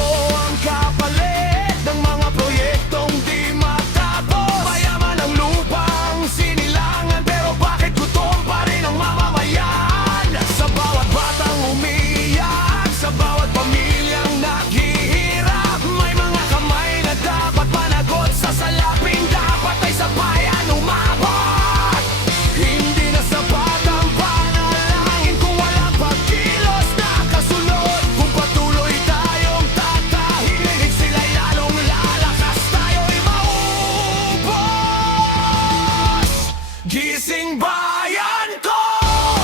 ang kapalit ng mga proyektong di matapos. Mayaman ang lupang sinilangan, pero bakit gutom pa rin ang mamamayan? Sa bawat batang umiiyak, sa bawat pamilyang naghihirap, may mga kamay na dapat managot. Sa salaping dapat ay sa bayan umabot. Hindi na sapat ang panalangin kung walang pagkilos na kasunod. Kung patuloy tayong tatahimik, sila'y lalong lalakas, tayo'y maubos. Gising bayan ko!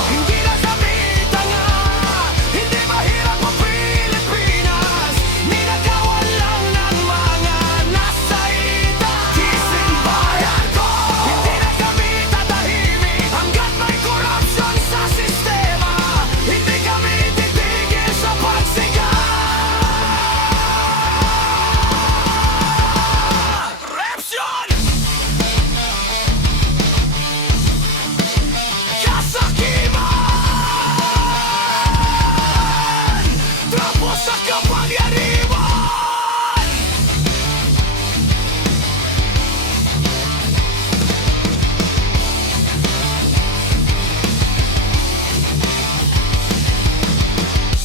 Hindi na kami tanga, hindi mahirap ang Pilipinas, ninagawan lang ng mga nasa ita. Gising bayan ko! Hindi na kami tatahimik hanggat may korupsyon sa sistema. Hindi kami titigil sa pagsiga. Korupsyon! Kasakiman! Tapos sa kapangyarihan!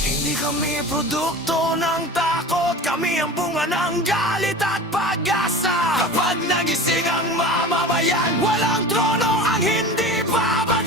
Hindi kami produkto ng takot, kami ang bunga ng galit at pag-asa. Kapag nagising ang mamamayan, walang trono ang hindi bababa.